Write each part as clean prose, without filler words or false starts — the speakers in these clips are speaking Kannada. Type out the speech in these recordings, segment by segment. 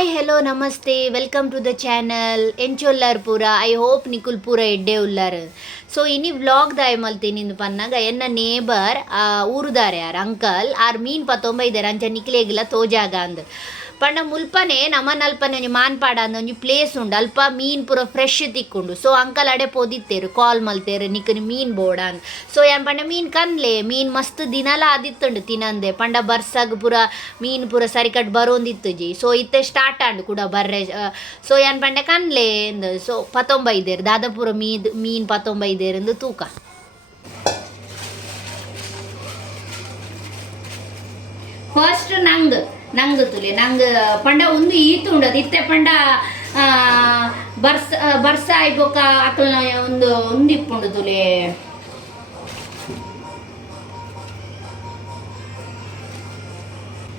ಹಾಯ್ ಹೆಲೋ ನಮಸ್ತೆ ವೆಲ್ಕಮ್ ಟು ದ ಚಾನಲ್ ಎಂಚೊಲ್ಲಾರ್ ಪೂರ ಐ ಹೋಪ್ ನಿಕುಲ್ ಪೂರ ಎಡ್ಡೆ ಉಲ್ಲಾರ್. ಸೊ ಇನಿ ವ್ಲಾಗ್ ದಾಯ್ ಮಲ್ತೀನಿ ಪನ್ನಾಗ ಎನ್ನ ನೇಬರ್ ಊರುದಾರೆ ಯಾರು ಅಂಕಲ್ ಆರ್ ಮೀನು ಪತ್ತೊಂಬೈದಾರೆ ಅಂಚ ನಿಕ್ಲೇಗಿಲ್ಲ ತೋಜಾಗ ಅಂದ್ ಪಂಡ ಮುಲ್ಪನೆ ನಮ್ಮನಲ್ಪನೆ ಒಂಜಿ ಮಾನ್ಪಾಡ ಅಂದ ಒಂಜಿ ಪ್ಲೇಸ್ ಉಂಡು ಅಲ್ಪ ಮೀನು ಪೂರ ಫ್ರೆಶ್ ತಿಕ್ಕುಂಡು. ಸೊ ಅಂಕಲ್ ಅಡೆ ಪೋದಿತ್ತೇರು ಕಾಲ್ ಮಲ್ತೇರು ನಿಕ್ಕನಿ ಮೀನು ಬೋಡ ಅಂದ್. ಸೊ ಯಾನ್ ಪಂಡ ಮೀನು ಕನ್ಲೆ ಮೀನು ಮಸ್ತ್ ದಿನಲ ಆದಿತ್ತುಂಡು ತಿನಂದೆ ಪಂಡ ಬರ್ಸಾಗ ಪೂರ ಮೀನು ಪೂರ ಸರಿಕಟ್ ಬರೋಂದಿತ್ತು ಜಿ. ಸೊ ಇತ್ತೆ ಸ್ಟಾರ್ಟ್ ಆಂಡು ಕೂಡ ಬರ್ರೆ. ಸೊ ಯಾನ್ ಪಂಡ ಕನ್ಲೆ ಎಂದು ಸೊ ಪತ್ತೊಂಬೈದೇರು ದಾದಾಪುರ ಮೀನು ಪತ್ತೊಂಬೈದೇರು ತೂಕ. ಫಸ್ಟ್ ನಂಗೆ ತುಲೆ ನಂಗೆ ಪಂಡ ಒಂದು ಈತು ಉಂಡದು ಇತ್ತೆ ಪಂಡ ಬರ್ಸ ಆಯ್ಬೋಕ ಅಕಲ್ನ ಒಂದು ಇಪ್ಪುಂಡು ತುಲೆ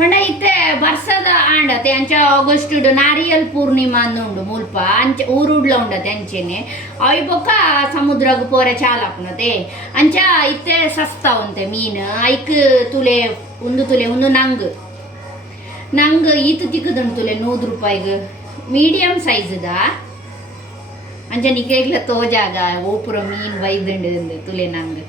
ಪಂಡ ಇತ್ತೆ ಬರ್ಸದ ಆಂಡತೆ ಅಂಚ ಆಗಸ್ಟ್ ನಾರಿಯಲ್ ಪೂರ್ಣಿಮಾ ಉಂಡು ಮುಲ್ಪ ಅಂಚ ಊರುಡ್ಲ ಉಂಡತೆ ಅಂಚೆನೆ ಅಯ್ಬೋಕ ಸಮುದ್ರಗ್ ಪೋರೆ ಚಾಲಾಪುನತೆ ಅಂಚ ಇತ್ತೆ ಸಸ್ತಾ ಉಂತೆ ಮೀನು ಐಕ್ ತುಲೆ ಒಂದು ನಂಗೆ ಈತು ತಿಕ್ಕದುಂಟು ತುಲೆ 100 ರೂಪಾಯಿಗೆ ಮೀಡಿಯಮ್ ಸೈಜ್ದ ಅಂಚ ನಿಕೇಗ್ಲ ತೋಜಾಗ ಓಪುರ ಮೀನು ಬೈದುಂಡು ತುಲೆ ನಂಗೆ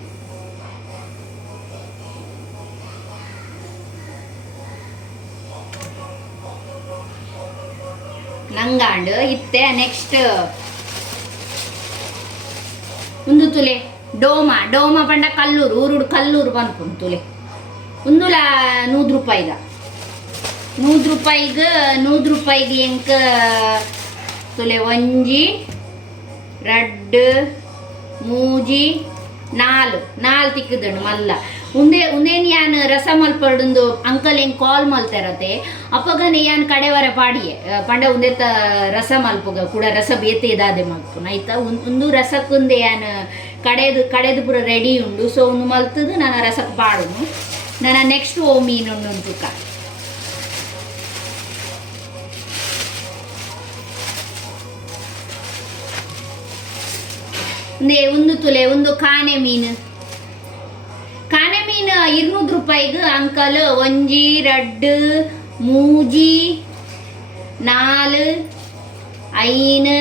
ನಂಗಾಂಡು ಇತ್ತೆ ನೆಕ್ಸ್ಟ್ ಒಂದು ತುಲೆ ಡೋಮ ಪಂಡ ಕಲ್ಲೂರು ಊರುಡು ಕಲ್ಲೂರು ಪನ್ಪುಂಡು ತುಲೆ ಒಂದುಲ 100 ರೂಪಾಯಿದ 100 ರೂಪಾಯಿಗೆ ಎಂಕ ತುಲೆ ಒಂಜಿ ರಡ್ಡು ಮೂಜಿ ನಾಲ್ ತಿಕ್ಕುದಣ್ಣು ಮಲ್ಲ ಉಂದೇನು ಯಾನ್ ರಸ ಮಲ್ಪಡುಂದು ಅಂಕಲ್ ಹೆಂಗೆ ಕಾಲ್ ಮಲ್ತಿರತ್ತೆ ಅಪ್ಪಗನೆ ಯಾನ್ ಕಡೆವರ ಪಾಡಿಯೆ ಪಂಡ ಉಂದೆತ್ತ ರಸ ಮಲ್ಪಗ ಕೂಡ ರಸ ಬೇತೆದಾದೆ ಮಲ್ಪುನ ಆಯ್ತಾ ಒಂದು ರಸಕ್ಕುಂದೆ ಯಾನ್ ಕಡೆದು ಪೂರ ರೆಡಿ ಉಂಡು. ಸೊ ಒಂದು ಮಲ್ತದು ನಾನು ರಸಕ್ಕೆ ಪಾಡುನು ನನ್ನ ನೆಕ್ಸ್ಟ್ ಓ ಮೀನು ತೂಕ ಒಂದು ತುಲೆ ಒಂದು ಕಾನೆ ಮೀನು 200 ರೂಪಾಯಿಗೆ ಅಂಕಲ್ ಒಂಜಿ ರಡ್ಡು ಮೂಜಿ ನಾಲ್ ಐನ್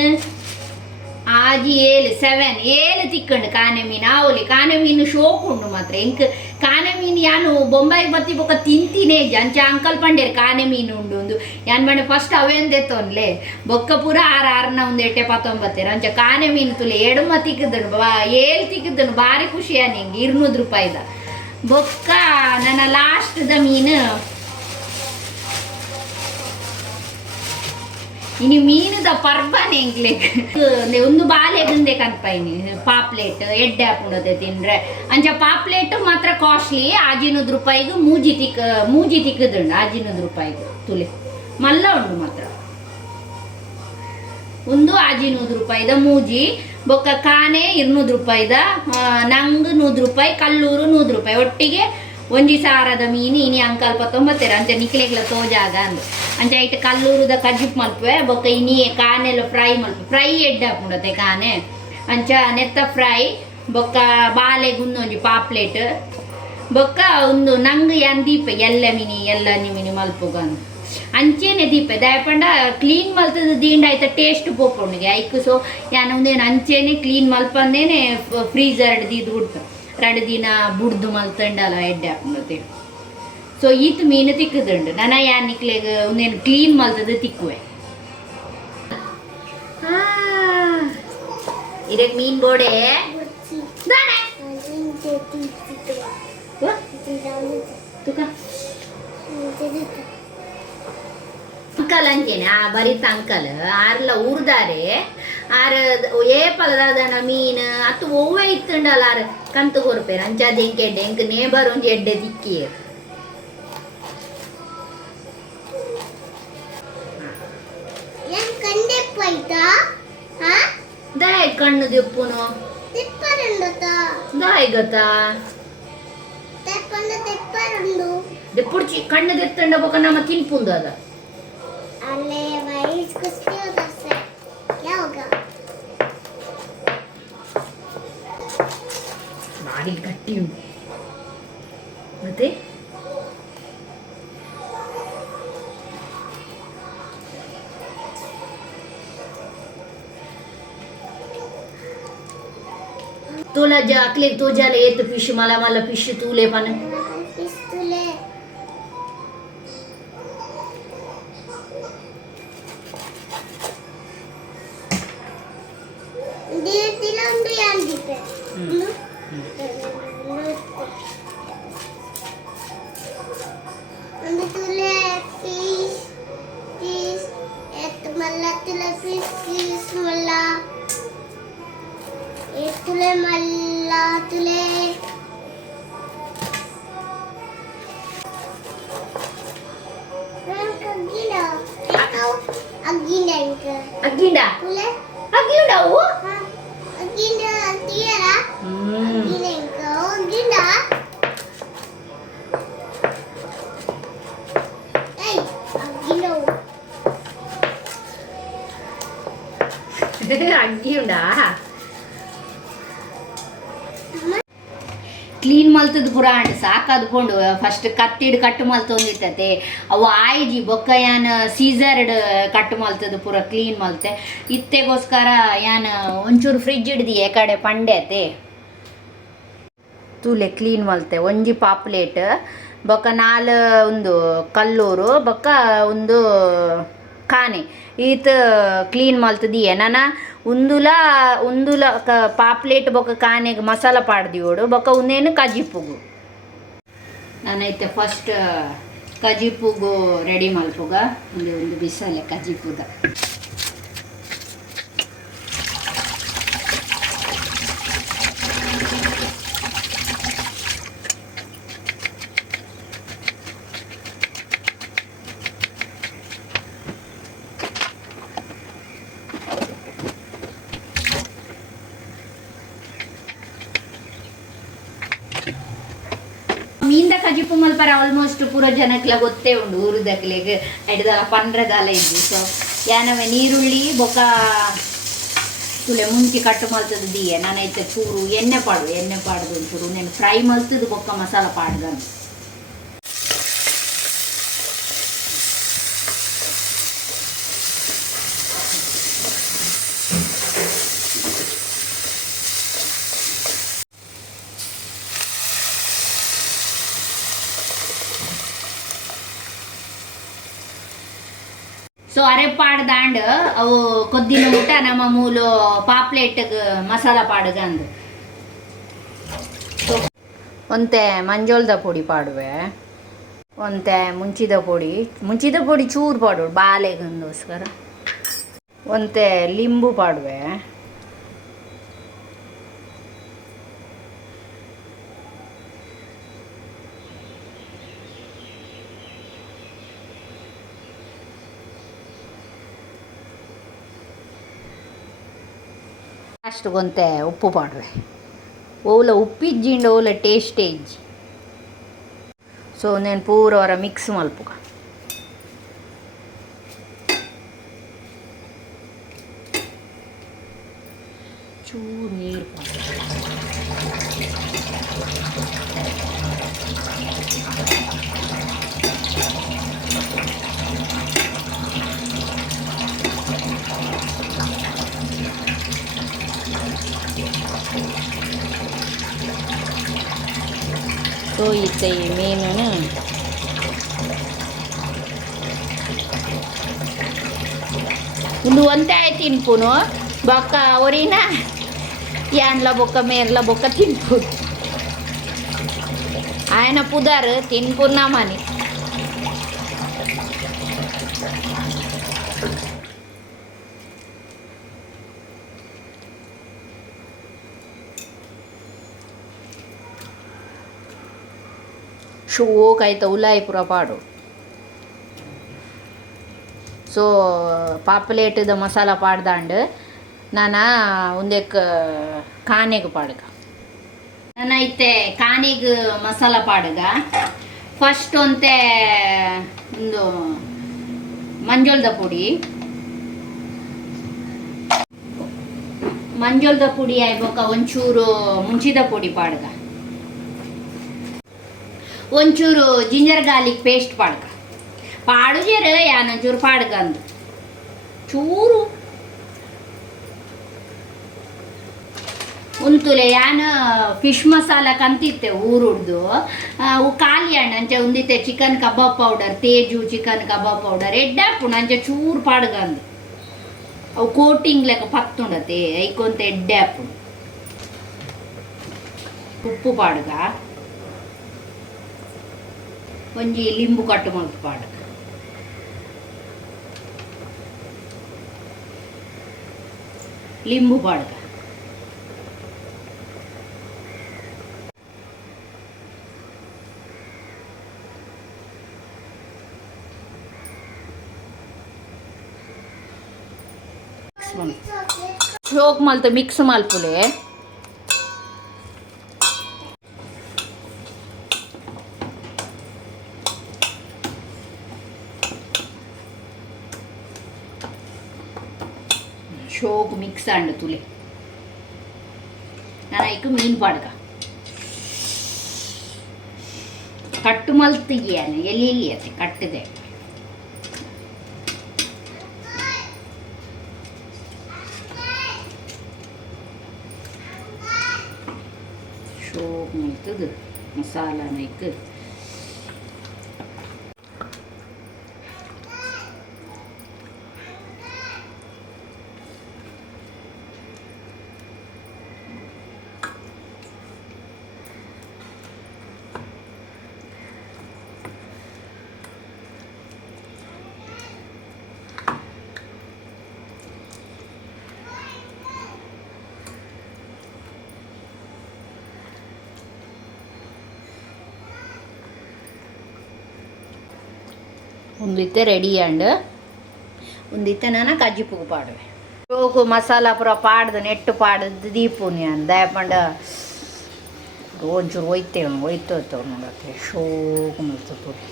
ಆಜಿ 7 ತಿಕ್ಕಂಡು ಕಾನೆ ಮೀನು ಆವಲಿ ಕಾನೆ ಮೀನು ಶೋಕ್ ಉಂಡು ಮಾತ್ರ ಎಂಕ್ ಕಾನೆ ಮೀನು ಯಾನು ಬೊಂಬಾಯಿಗೆ ಬತ್ತಿ ಬೊಕ್ಕ ತಿಂತಿನೇ ಅಂಚ ಅಂಕಲ್ ಪಂಡೇರು ಕಾನೆ ಮೀನು ಉಂಡು ಒಂದು ಯಾನ್ ಬಂಡೆ ಫಸ್ಟ್ ಅವೆಂದೆತ್ತೊನ್ಲೆ ಬೊಕ್ಕ ಪೂರ ಆರ್ನ ಒಂದು 19 ಅಂಚ ಕಾನೆ ಮೀನು ತುಲೆ ಎಡಮ ತಿಕ್ಕದನು 7 ತಿಕ್ಕದನು ಭಾರಿ ಖುಷಿ ನಿಂಗೆ 200 ರೂಪಾಯಿದ ಬೊಕ್ಕ ನನ್ನ ಲಾಸ್ಟ್ದ ಮೀನು ಇನಿ ಮೀನುದ ಪರ್ಬನೆ ಎಂಗ್ಲೆಗ್ ಒಂದು ಬಾಲೆಗಂದೆ ಕನ್ಪೈನಿ ಪಾಪ್ಲೆಟ್ ಎಡ್ಡೆ ಹಾಪುಣತೆ ತಿಂದ್ರೆ ಅಂಚ ಪಾಪ್ಲೆಟ್ ಮಾತ್ರ ಕಾಸ್ಟ್ಲಿ 100 ರೂಪಾಯಿಗೆ ಮೂಜಿ ತಿಕ್ಕದುಂಡು 100 ರೂಪಾಯಿಗೆ ತುಲೆ ಮಲ್ಲ ಉಂಡು ಮಾತ್ರ ಒಂದು 100 ರೂಪಾಯಿದ ಮೂಜಿ ಬೊಕ್ಕ ಕಾನೆ 200 ರೂಪಾಯಿದ ನಂಗೆ 100 ರೂಪಾಯಿ ಕಲ್ಲೂರು 100 ರೂಪಾಯಿ ಒಟ್ಟಿಗೆ ಒಂಜಿ ಸಾರದ ಮೀನು ಇನಿ ಅಂಕಲ್ 19 ಅಂಚ ನಿಕ್ಲೆಗ್ಲ ತೋಜಾಗ ಅಂದು ಅಂಚ ಇಟ್ಟು ಕಲ್ಲೂರುದ ಕಜ್ಜಿಪ್ ಮಲ್ಪೆ ಬೊಕ್ಕ ಇನಿ ಕಾನೆಲ್ಲ ಫ್ರೈ ಎಡ್ಡೆ ಹಾಪುಂಡತೆ ಕಾನೆ ಅಂಚ ನೆತ್ತ ಫ್ರೈ ಬೊಕ್ಕ ಬಾಲೆಗುಂದು ಒಂಜಿ ಪಾಪ್ಲೆಟ್ ಬೊಕ್ಕ ಒಂದು ನಂಗೆ ಯಾನ್ ದೀಪೆ ಎಲ್ಲ ಮೀನಿ ಮಲ್ಪುಗಂದು ಅಂಚೆನೆ ದೀಪೆ ದಯಪಂಡ ಕ್ಲೀನ್ ಮಲ್ತದ ದೀಂಡ ಆಯ್ತ ಟೇಸ್ಟ್ ಪೋಪುಂಡಿಗೆ ಐಕ್. ಸೊ ಯಾನ್ ಒಂದೇನು ಅಂಚೆನೆ ಕ್ಲೀನ್ ಮಲ್ಪಂದೇನೆ ಫ್ರೀಜರ್ ದೀದು ಬಿಡ್ತು 2 ದಿನ ಬುಡ್ದು ಮಲ್ತಂಡಲ್ಲ ಎಡ್ಡೆ ಹಾಪುಂಡತೆ. ಸೊ ಈತ್ ಮೀನು ತಿಕ್ಕದುಂಡು ನನ್ನ ಯಾನ್ ನಿಕ್ಲೆಗ್ ಒಂದೇನು ಕ್ಲೀನ್ ಮಲ್ತದ ತಿಕ್ಕುವೆ ಇದಕ್ಕೆ ಮೀನ್ ಬೋಡೆ ಅಂಕಲ್ ಅಂಚೇನೆ ಬರೀತ ಅಂಕಲ್ ಆರ್ಲ ಊರ್ದಾರೆ ಆರ್ ಏಪಲದಾದನ ಮೀನು ಅತ್ತು ಒವ್ವೆ ಇತ್ತುಂಡಲ್ಲ ಆರ್ ಕಂತು ಕೊರ್ಪೇರು ಅಂಚಾದ ಎಂಕ್ ನೇಬರ್ ಒಂಜಿ ಎಡ್ಡೆ ತಿಕ್ಕಿಯರು ದಾಯ್ ಕಣ್ಣು ದಿಪ್ಪುನು ದಾಯ್ ಗತ ದಿಪ್ಪುಡ್ಚಿ ಕಣ್ಣು ದೆತ್ತಂಡ ಬೊಕ ನಮ್ಮ ತಿನ್ಪುಂದು ಅದ ಬಾಡಿ ಗಟ್ಟಿ ಉಂಟು ಮತ್ತೆ तुला अकले तुझ्याला येत फिश मला मला फिश तुले पण फिश तुले तिला दीपे तुले फिश फिश येत मला तुला फिश फिश मला तुले मला तुले Agenda तुले Agenda Agenda tiara Agenda hey Agenda clean ಮಲ್ತದ ಪುರ ಅಂಡ್ ಸಾಕಾದ್ಕೊಂಡು ಫಸ್ಟ್ ಕತ್ತಿಡ್ ಕಟ್ ಮಲ್ತೊಂದಿತ್ತತೆ ಅವು ಆಯ್ಜಿ ಬೊಕ್ಕ ಯಾನ್ ಸೀಸರ್ಡ್ ಕಟ್ ಮಲ್ತದ ಪುರ ಕ್ಲೀನ್ ಮಲ್ತೆ ಇತ್ತೆಗೋಸ್ಕರ ಯಾನ್ ಒಂಚೂರು ಫ್ರಿಜ್ ಹಿಡ್ದಿ ಕಡೆ ಪಂಡೆತೆ ತೂಲೆ ಕ್ಲೀನ್ ಮಲ್ತೆ ಒಂಜಿ ಪಾಪ್ಲೇಟ್ ಬೊಕ್ಕ ನಾಲ್ ಒಂದು ಕಲ್ಲೂರು ಬೊಕ್ಕ ಒಂದು ಕಾನೆ ಈತ ಕ್ಲೀನ್ ಮಲ್ತದಿಯೆ ನನ್ನ ಉಂದುಲ ಪಾಪ್ಲೇಟ್ ಬೊಕ್ಕ ಕಾನೆಗೆ ಮಸಾಲ ಪಾಡ್ದಿಯೋಡು ಬೊಕ್ಕ ಉಂದೇನು ಕಜಿಪುಗು ನಾನೈತೆ ಫಸ್ಟ್ ಕಜಿಪುಗು ರೆಡಿ ಮಲ್ಪುಗ ಒಂದು ಬಿಸಲೆ ಕಜಿಪುಗ ಮೀಂದ ಕಜಿಪು ಮಲ್ಪರ ಆಲ್ಮೋಸ್ಟ್ ಪೂರ ಜನಕ್ಲ ಗೊತ್ತೇ ಉಂಡು ಊರುದಕ್ಲೆಗ್ ಐಡ್ದಲ ಪಂಡ್ರದಲ ಇದ್ದು ಸೊ ಯಾನವೆ ನೀರುಳ್ಳಿ ಬೊಕ ತುಲೆ ಮುಂಚಿ ಕಟ್ಟು ಮಲ್ತದ ದಿಯೆ ನಾನೈತೆ ಚೂರು ಎಣ್ಣೆ ಪಾಡ್ದು ಒಂಚೂರು నేను ಫ್ರೈ ಮಲ್ತದ ಬೊಕ್ಕ ಮಸಾಲ ಪಾಡ್ದನು ಸೊ ಅರೆ ಪಾಡ್ದಾಂಡ್ ಅವು ಕೊದ್ದಿನ ಊಟ ನಮ್ಮ ಮೂಲು ಪಾಪ್ಲೆಟ್ಗೆ ಮಸಾಲ ಪಾಡ್ಗಂದು ಸೊ ಒಂತೆ ಮಂಜೋಳದ ಪುಡಿ ಪಾಡುವೆ ಒಂತೆ ಮುಂಚಿದ ಪುಡಿ ಚೂರು ಪಾಡು ಬಾಲೆಗಂದೋಸ್ಕರ ಒಂತೆ ಲಿಂಬು ಪಾಡುವೆ ಲಾಸ್ಟ್ ಗೊಂತೆ ಉಪ್ಪು ಪಾಡುವೆ ಓಲ ಉಪ್ಪಿಜ್ಜಿಂಡ ಓಲ ಟೇಸ್ಟೇಜ್ ಸೊ నేను ಪೂರ ಅವರ ಮಿಕ್ಸ್ ಮಲ್ಪುಗ ಚೂರು ನೀರು ಸೊ ಇತ್ತೆ ಈ ಮೀನನ್ನು ಒಂದು ಒಂತೆ ತಿನ್ಪುನು ಬೊಕ್ಕ ಅವರಿನ ಯಾನ್ಲ ಬೊಕ್ಕ ಮೇರ್ಲ ಬೊಕ್ಕ ತಿನ್ಪುನು ఆయన పుదారు తిన్పున్నామని ಶೋಕಾಯ್ತ ಉಲಾಯಿಪುರ ಪಾಡು ಸೊ ಪಾಪ್ಲೇಟ್ದ ಮಸಾಲ ಪಾಡ್ದಾಂಡ್ ನಾನು ಒಂದೆಕ್ ಕಾನೆಗ್ ಪಾಡ್ಗ ನಾನೈತೆ ಕಾನೆಗ್ ಮಸಾಲ ಪಾಡ್ಗ ಫಸ್ಟ್ ಒಂತೆ ಒಂದು ಮಂಜೋಳದ ಪುಡಿ ಆಯ್ಬೊಕ ಒಂಚೂರು ಮುಂಚಿದ ಪುಡಿ ಪಾಡ್ಗ ಒಂಚೂರು ಜಿಂಜರ್ ಗಾರ್ಲಿಕ್ ಪೇಸ್ಟ್ ಪಾಡ್ಗ ಪಾಡುಜೇರ ಯಾನಂಚೂರು ಪಾಡ್ಗಂದು ಚೂರು ಉಂತುಲೆ ಯಾನ್ ಫಿಶ್ ಮಸಾಲ ಕಂತಿತ್ತೆ ಊರುಡ್ದು ಅವು ಖಾಲಿ ಹಣ್ಣು ಅಂಚೆ ಉಂದಿತ್ತೆ ಚಿಕನ್ ಕಬಾಬ್ ಪೌಡರ್ ತೇಜು ಚಿಕನ್ ಕಬಾಬ್ ಪೌಡರ್ ಎಡ್ಡಾಪುಂಡು ಅಂಚೆ ಚೂರು ಪಾಡ್ಗಂದು ಅವು ಕೋಟಿಂಗ್ ಲೆಕ್ಕ ಪತ್ತುಂಡತೆ ಐಕೊಂತ ಎಡ್ಡಾಪುಂಡು ಉಪ್ಪು ಪಾಡ್ಗ ಒಂಜಿ ಲಿಂಬು ಕಟ್ಟು ಮಲ್ತು ಪಾಡ್ಗ ಲಿಂಬು ಪಾಡ್ಗ ಶೋಕ್ ಮಲ್ತು ಮಿಕ್ಸ್ ಮಲ್ಪುಲೆ ಶೋಕ್ ಮಿಕ್ಸ್ ಅಂಡು ತುಲೆ ನಾನು ಐಕು ಮೀನು ಪಾಡ್ಗ ಕಟ್ಟು ಮಲ್ತಿಗ್ಯಾನೆ ಎಲ್ಲಿ ಎಲ್ಲಿ ಅತ್ತೆ ಕಟ್ಟಿದೆ ಶೋಕ್ ಮಲ್ತದು ಮಸಾಲಾನ ಐಕು ಒಂದಿತ್ತೆ ರೆಡಿ ಆಂಡ್ ಒಂದಿತ್ತೆ ನಾನು ಕಜ್ಜಿಪುಗು ಪಾಡುವೆ ಶೋಕು ಮಸಾಲ ಪೂರ ಪಾಡ್ದು ನೆಟ್ಟು ಪಾಡ್ದು ದೀಪುನಿ ಅಂದ ದಯಪಂಡ ಒಂಚೂರು ಒಯ್ತೇವೆ ನೋಡತ್ತೆ ಶೋಕು ಮಲ್ತು ಪುರಿ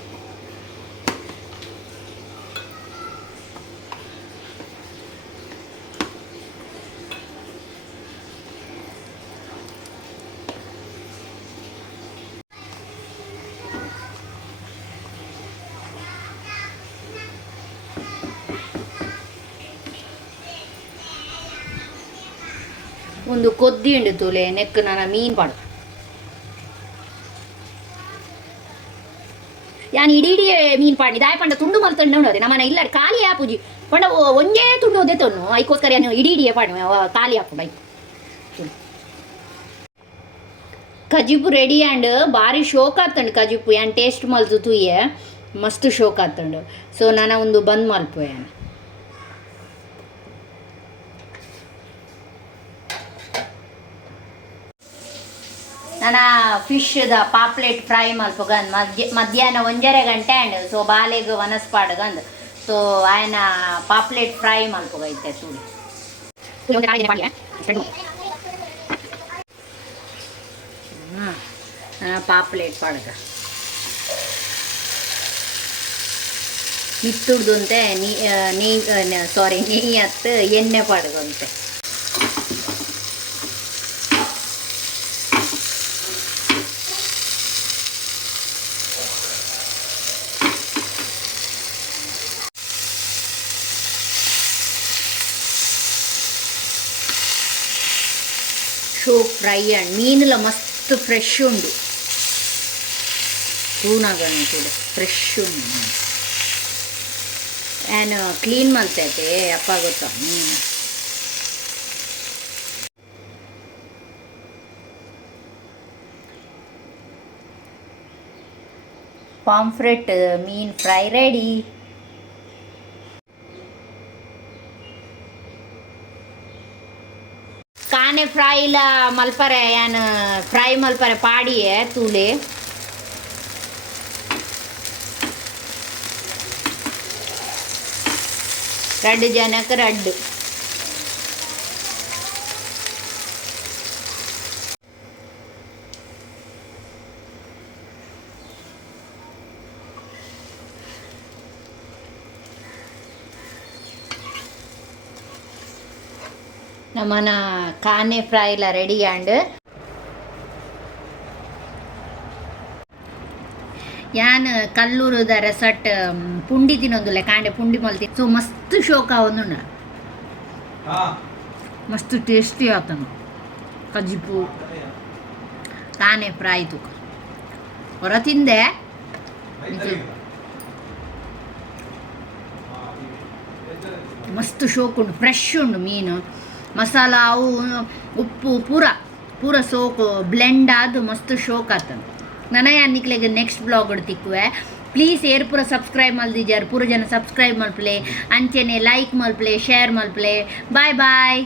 ಒಂದು ಕೊದ್ದಿ ಉಂಡು ತೂಲೆ ನೆಕ್ ನನ್ನ ಮೀನು ಪಾಡು ಯಾನ್ ಇಡೀ ಮೀನು ಪಾಡಿ ದಾಯ ಪಂಡ ತುಂಡು ಮಲ್ತಂಡು ಉಂಡದೆ ನಮ್ಮನೆ ಇಲ್ಲ ಖಾಲಿ ಆಪುಜಿ ಪಂಡ ಒಂಜೇ ತುಂಡು ಓದೇ ತೊನ್ನು ಐಕೋಸ್ಕರ ಯಾನು ಇಡೀ ಪಾಡು ಖಾಲಿ ಹಾಕು ಬೈ ಕಜಿಪು ರೆಡಿ ಆ್ಯಂಡ್ ಭಾರಿ ಶೋಕ್ ಆತಂಡು ಕಜಿಪು ಯಾನ್ ಟೇಸ್ಟ್ ಮಲ್ತು ತೂಯೆ ಮಸ್ತ್ ಶೋಕ್ ಆತಂಡು ಸೊ ನಾನು ಒಂದು ಬಂದ್ ಮಲ್ಪು ಯಾನು ನಾನು ಫಿಶ್ದ ಪಾಪ್ಲೆಟ್ ಫ್ರೈ ಮಲ್ಪಗಂದು ಮಧ್ಯಾಹ್ನ 1:30 ಗಂಟೆ ಅಂಡ್ ಸೊ ಬಾಲೆಗೆ ವನಸ್ಪಾಡ್ಗಂದು ಸೊ ಆಯ್ನ ಪಾಪ್ಲೆಟ್ ಫ್ರೈ ಮಲ್ಪಗೈತೆ ತುಳಿ ಪಾಪ್ಲೆಟ್ ಪಾಡ್ಗ ಮಿತ್ತುಡ್ದಂತೆ ನೆಯ್ಯಿ ಹತ್ತು ಎಣ್ಣೆ ಪಾಡ್ಗಂತೆ ಶೋಕ್ ಫ್ರೈ ಅಂಡ್ ಮೀನುಲ ಮಸ್ತ್ ಫ್ರೆಶ್ ಉಂಡು ತೂನಾಗನು ಕೂಡ ಫ್ರೆಶ್ ಉಂಡು ಏನು ಕ್ಲೀನ್ ಮಲ್ತೈತೆ ಅಪ್ಪ ಗೊತ್ತಾ ಮೀನು ಪಾಂಫ್ರೆಟ್ ಮೀನ್ ಫ್ರೈ ರೆಡಿ ಕಾನೆ ಫ್ರೈಲ ಮಲ್ಪರೆ ಏನು ಫ್ರೈ ಮಲ್ಪರೆ ಪಾಡಿಯೇ ತೂಲೆ ரெண்டு ಜನಕ್ಕೆ ரெண்டு ನಮ್ಮನ ಕಾನೆ ಫ್ರೈಲ ರೆಡಿ ಆ್ಯಂಡ್ ಯಾನ್ ಕಲ್ಲೂರುದ ರೆಸಾರ್ಟ್ ಪುಂಡಿ ತಿನ್ನೊಂದುಲ್ಲೆ ಕಾಂಡೆ ಪುಂಡಿ ಮಲ್ತಿ ಸೊ ಮಸ್ತ್ ಶೋಕ ಒಂದುಂಡ ಮಸ್ತ್ ಟೇಸ್ಟಿ ಆತನು ಕಜಿಪು ತಾನೇ ಫ್ರೈ ತುಕ ಹೊರ ತಿಂದೆ ಇದು ಮಸ್ತ್ ಶೋಕ್ ಉಂಡು ಫ್ರೆಶ್ ಉಂಡು ಮೀನು ಮಸಾಲ ಅವು ಉಪ್ಪು ಪೂರ ಸೋಕು ಬ್ಲೆಂಡ್ ಆದು ಮಸ್ತ್ ಶೋಕ್ ಆತಂದು ನನಗೆ ಅನ್ನಿಕ್ಲೆಗೆ ನೆಕ್ಸ್ಟ್ ಬ್ಲಾಗ್ ತಿಕ್ಕುವೆ ಪ್ಲೀಸ್ ಏರ್ ಪೂರ ಸಬ್ಸ್ಕ್ರೈಬ್ ಮಲ್ದಿಜಾರು ಪೂರ ಜನ ಸಬ್ಸ್ಕ್ರೈಬ್ ಮಲ್ಪಲೆ ಅಂಚೆನೆ ಲೈಕ್ ಮಲ್ಪಲೆ ಶೇರ್ ಮಲ್ಪಲೆ ಬಾಯ್ ಬಾಯ್.